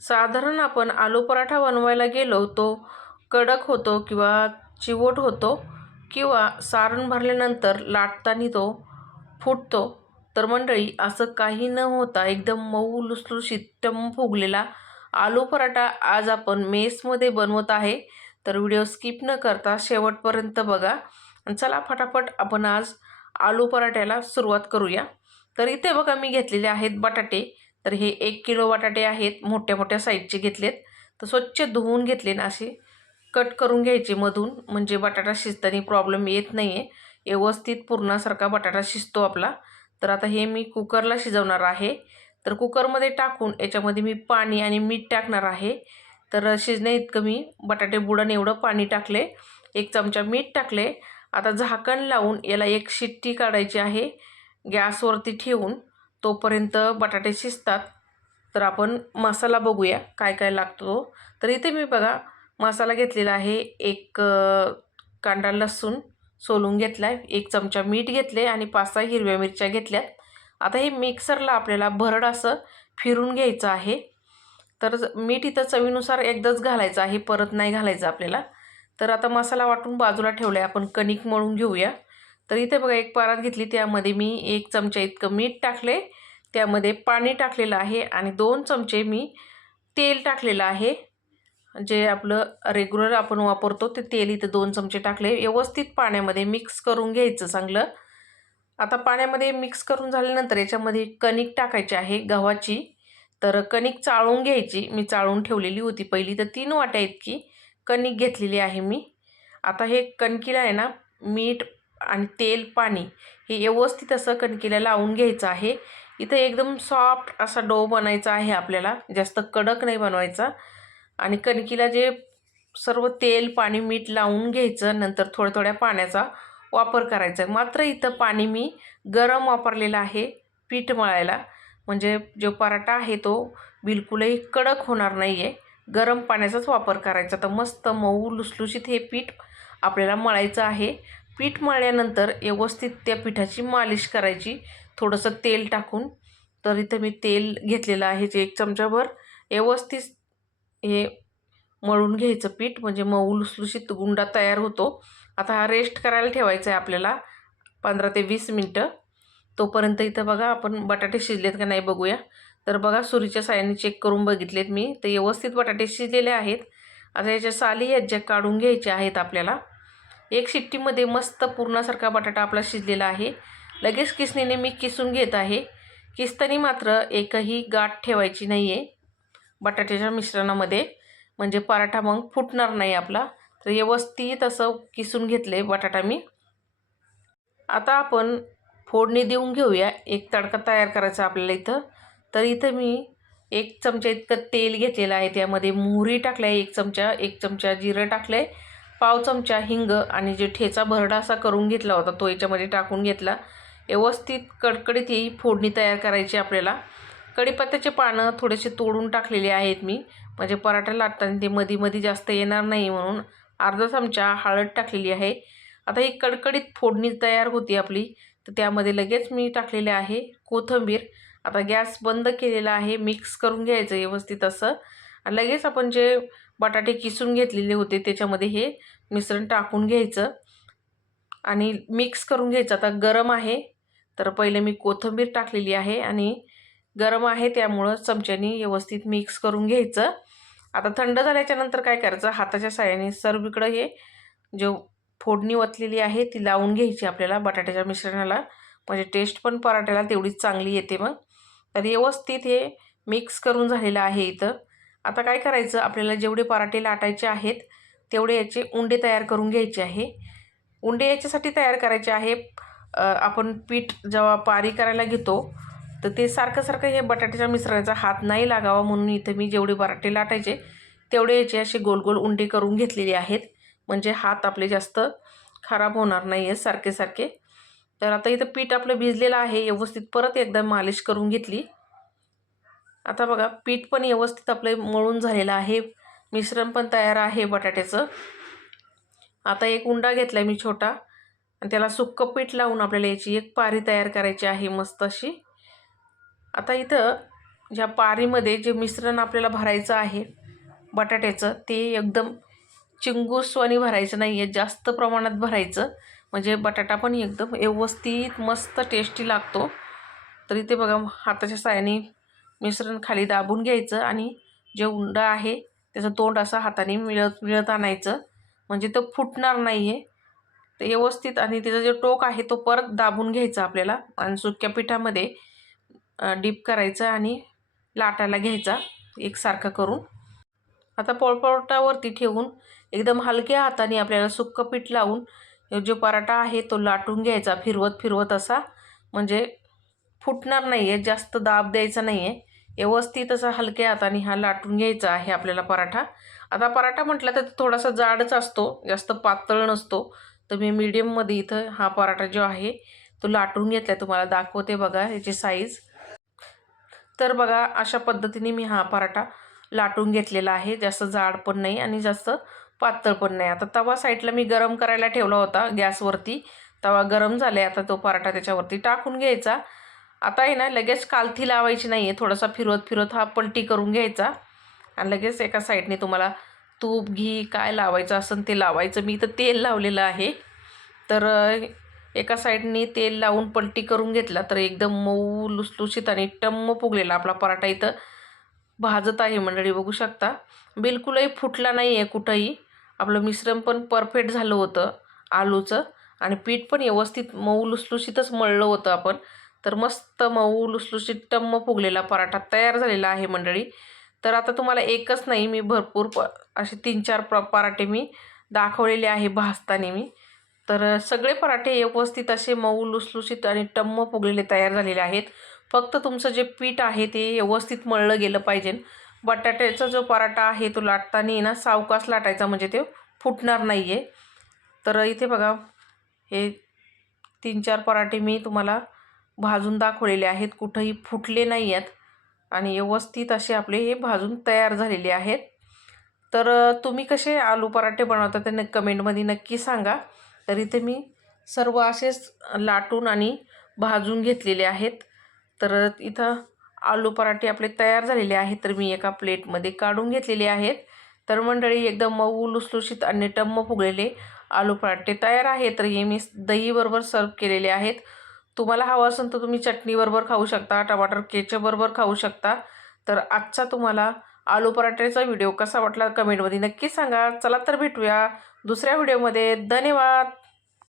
साधारण आपण आलू पराठा बनवायला गेलो तो कडक होतो किंवा चिवट होतो किंवा सारण भरल्यानंतर लाटताना तो फुटतो. तर मंडळी असं काही न होता एकदम मऊ लुसलुशीत टम फुगलेला आलू पराठा आज आपण मेसमध्ये बनवत आहे. तर व्हिडिओ स्किप न करता शेवटपर्यंत बघा. आणि चला फटाफट आपण आज आलू पराठ्याला सुरुवात करूया. तर इथे बघा मी घेतलेले आहेत बटाटे. तर हे एक किलो बटाटे आहेत मोठ्या मोठ्या साईजचे घेतलेत. तर स्वच्छ धुवून घेतले ना असे. कट करून घ्यायचे मधून म्हणजे बटाटा शिजताना प्रॉब्लेम येत नाही आहे व्यवस्थित पूर्णासारखा बटाटा शिजतो आपला. तर आता हे मी कुकरला शिजवणार आहे. तर कुकरमध्ये टाकून याच्यामध्ये मी पाणी आणि मीठ टाकणार आहे. तर शिजण्या इतकं मी बटाटे बुडण एवढं पाणी टाकले. एक चमचा मीठ टाकले. आता झाकण लावून याला एक शिट्टी काढायची आहे. गॅसवरती ठेवून. तोपर्यंत बटाटे शिजतात. तर आपण मसाला बघूया काय काय लागतो. तर इथे मी बघा मसाला घेतलेला आहे एक कांदा लसूण सोलून घेतला आहे एक चमचा मीठ घेतले आणि पाच सहा हिरव्या मिरच्या घेतल्यात. आता हे मिक्सरला आपल्याला भरड असं फिरून घ्यायचं आहे. तर मीठ इथं चवीनुसार एकदाच घालायचं आहे परत नाही घालायचं आपल्याला. तर आता मसाला वाटून बाजूला ठेवला आहे आपण कणिक मळून घेऊया. तर इथे बघा एक परात घेतली. त्यामध्ये मी एक चमचा इतकं मीठ टाकले त्यामध्ये पाणी टाकलेलं आहे आणि दोन चमचे मी तेल टाकलेलं आहे. जे आपलं रेग्युलर आपण वापरतो ते तेल इथं दोन चमचे टाकले व्यवस्थित पाण्यामध्ये मिक्स करून घ्यायचं चांगलं. आता पाण्यामध्ये मिक्स करून झाल्यानंतर याच्यामध्ये कणिक टाकायची आहे गव्हाची. तर कणिक चाळून घ्यायची. मी चाळून ठेवलेली होती पहिली तर तीन वाट्या इतकी कणिक घेतलेली आहे मी. आता हे कणकीला आहे ना मीठ आणि तेल पाणी हे व्यवस्थित असं कणकीला लावून घ्यायचं आहे. इथं एकदम सॉफ्ट असा डो बनायचा आहे आपल्याला. जास्त कडक नाही बनवायचा. आणि कणकीला जे सर्व तेल पाणी मीठ लावून घ्यायचं. नंतर थोड्या थोड्या पाण्याचा वापर करायचा. आहे मात्र इथं पाणी मी गरम वापरलेलं आहे पीठ मळायला. म्हणजे जो पराठा आहे तो बिलकुलही कडक होणार नाही आहे गरम पाण्याचाच वापर करायचा. तर मस्त मऊ लुसलुशीत हे पीठ आपल्याला मळायचं आहे. पीठ मळल्यानंतर व्यवस्थित त्या पिठाची मालिश करायची. थोडंसं तेल टाकून. तर इथं मी तेल घेतलेलं आहे जे एक चमचाभर. व्यवस्थित हे मळून घ्यायचं पीठ. म्हणजे मऊ लुसलुशीत गुंडा तयार होतो. आता हा रेस्ट करायला ठेवायचा आहे आपल्याला पंधरा ते वीस मिनटं. तोपर्यंत इथं बघा आपण बटाटे शिजलेत का नाही बघूया. तर बघा सुरीच्या साह्याने चेक करून बघितलेत मी. तर व्यवस्थित बटाटे शिजलेले आहेत. आता याच्या साली याच्या ज्या काढून घ्यायच्या आहेत आपल्याला. एक शिट्टीमध्ये मस्त पूर्णासारखा बटाटा आपला शिजलेला आहे. लगेच किसणीने मी किसून घेत आहे. किसतानी मात्र एकही गाठ ठेवायची नाही आहे बटाट्याच्या मिश्रणामध्ये. म्हणजे पराठा मग फुटणार नाही आपला. तर व्यवस्थित असं किसून घेतलं आहे बटाटा मी. आता आपण फोडणी देऊन घेऊया. एक तडका तयार करायचा आपल्याला इथं. तर इथं मी एक चमचा इतकं तेल घेतलेलं आहे. त्यामध्ये मोहरी टाकलं आहे एक चमचा एक चमचा जिरं टाकलं आहे पाव चमचा हिंग आणि जे ठेचा भरडा असा करून घेतला होता तो याच्यामध्ये टाकून घेतला. व्यवस्थित कडकडीत ही फोडणी तयार करायची आपल्याला. कढीपत्त्याचे पानं थोडेसे तोडून टाकलेले आहेत मी. म्हणजे पराठा लाटताना ते मधी मधी जास्त येणार नाही म्हणून अर्धा चमचा हळद टाकलेली आहे. आता ही कडकडीत फोडणी तयार होती आपली तर त्यामध्ये लगेच मी टाकलेले आहे कोथिंबीर. आता गॅस बंद केलेला आहे मिक्स करून घ्यायचं व्यवस्थित असं. आणि लगेच आपण जे बटाटे किसून घेतलेले होते. त्याच्यामध्ये हे मिश्रण टाकून घ्यायचं आणि मिक्स करून घ्यायचं. आता गरम आहे तर पहिले मी कोथिंबीर टाकलेली आहे आणि गरम आहे त्यामुळं चमच्यानी व्यवस्थित मिक्स करून घ्यायचं. आता थंड झाल्याच्यानंतर काय करायचं? हाताच्या साह्याने सर्वीकडं हे जो फोडणी वतलेली आहे ती लावून घ्यायची आपल्याला बटाट्याच्या मिश्रणाला. म्हणजे टेस्ट पण पराठ्याला तेवढीच चांगली येते मग. तर व्यवस्थित हे मिक्स करून झालेलं आहे इथं. आता काय करायचं? आपल्याला जेवढे पराठे लाटायचे आहेत तेवढे याचे उंडे तयार करून घ्यायचे आहे. उंडे याच्यासाठी तयार करायचे आहे आपण पीठ जेव्हा पारी करायला घेतो तर ते सारखं सारखं हे बटाट्याच्या मिश्रणाचा हात नाही लागावा म्हणून इथं मी जेवढे पराठे लाटायचे तेवढे याचे असे गोल गोल उंडे करून घेतलेले आहेत. म्हणजे हात आपले जास्त खराब होणार नाही आहे सारखे सारखे. तर आता इथं पीठ आपलं भिजलेलं आहे व्यवस्थित परत एकदा मालिश करून घेतली. आता बघा पीठ पण व्यवस्थित आपलं मळून झालेलं आहे. मिश्रण पण तयार आहे बटाट्याचं. आता एक उंडा घेतला मी छोटा. आणि त्याला सुक्कं पीठ लावून आपल्याला याची एक पारी तयार करायची आहे मस्त अशी. आता इथं ज्या पारीमध्ये जे मिश्रण आपल्याला भरायचं आहे बटाट्याचं ते एकदम चिंगूसवानी भरायचं नाही आहे जास्त प्रमाणात भरायचं. म्हणजे बटाटा पण एकदम व्यवस्थित मस्त टेस्टी लागतो. तर इथे बघा हाताच्या सायाने मिश्रण खाली दाबून घ्यायचं आणि जे उंड आहे त्याचं तोंड असं हाताने मिळत मिळत आणायचं. म्हणजे तो फुटणार नाही आहे तर व्यवस्थित आणि त्याचं जे टोक आहे तो परत दाबून घ्यायचा आपल्याला. आणि सुक्या पिठामध्ये डीप करायचं आणि लाटायला घ्यायचा एकसारखा करून. आता पोळपाटावरती ठेवून एकदम हलक्या हाताने आपल्याला सुक्कं पीठ लावून जो पराठा आहे तो लाटून घ्यायचा फिरवत फिरवत असा. म्हणजे फुटणार नाही आहे जास्त दाब द्यायचा नाही आहे व्यवस्थित असा हलक्या हाताने हा लाटून घ्यायचा आहे आपल्याला पराठा. आता पराठा म्हटलं तर थोडासा जाडच असतो जास्त पातळ नसतो. तर मी मीडियममध्ये इथं हा पराठा जो आहे तो लाटून घेतला तुम्हाला दाखवते बघा याची साईज तर बघा अशा पद्धतीने मी हा पराठा लाटून घेतलेला आहे. जास्त जाड पण नाही आणि जास्त पातळ पण नाही. आता तवा साईडला मी गरम करायला ठेवला होता गॅसवरती. तवा गरम झाले आता तो पराठा त्याच्यावरती टाकून घ्यायचा. आता आहे ना लगेच कालथी लावायची नाही आहे थोडासा फिरवत फिरवत हा पलटी करून घ्यायचा. आणि लगेच एका साईडने तुम्हाला तूप घी काय लावायचं असं ते लावायचं. मी इथं तेल लावलेलं आहे. तर एका साईडने तेल लावून पलटी करून घेतला तर एकदम मऊ लुसलुशीत आणि टम्म फुगलेला आपला पराठा इथं भाजत आहे मंडळी बघू शकता. बिलकुलही फुटला नाही आहे कुठंही. आपलं मिश्रण पण परफेक्ट झालं होतं आलूचं. आणि पीठ पण व्यवस्थित मऊ लुसलुशीतच मळलं होतं आपण. तर मस्त मऊ लुसलुशीत टम्म फुगलेला पराठा तयार झालेला आहे मंडळी. तर आता तुम्हाला एकच नाही मी भरपूर प असे तीन चार प्र पराठे मी दाखवलेले आहे भाजताना मी. तर सगळे पराठे व्यवस्थित असे मऊ लुसलुशीत आणि टम्म फुगलेले तयार झालेले आहेत. फक्त तुमचं जे पीठ आहे ते व्यवस्थित मळलं गेलं पाहिजे. बटाट्याचा जो पराठा आहे तो लाटताना ना सावकास लाटायचा म्हणजे ते फुटणार नाही आहे तर इथे बघा हे तीन चार पराठे मी तुम्हाला भाजून दाखवलेले आहेत कुठंही फुटले नाही आहेत आणि व्यवस्थित असे आपले हे भाजून तयार झालेले आहेत. तर तुम्ही कसे आलू पराठे बनवता ते न कमेंटमध्ये नक्की सांगा. तर इथे मी सर्व असेच लाटून आणि भाजून घेतलेले आहेत. तर इथं आलू पराठे आपले तयार झालेले आहेत तर मी एका प्लेटमध्ये काढून घेतलेले आहेत. तर मंडळी एकदम मऊ लुसलुशीत आणि टम्म फुगलेले आलू पराठे तयार आहेत. तर हे मी दहीबरोबर सर्व केलेले आहेत. तुम्हाला हवं असेल तर तुम्ही चटणीबरोबर खाऊ शकता टमाटर केचबरोबर खाऊ शकता. तर आजचा तुम्हाला आलू पराठ्याचा व्हिडिओ कसा वाटला कमेंटमध्ये नक्की सांगा. चला तर भेटूया दुसऱ्या व्हिडिओमध्ये. धन्यवाद!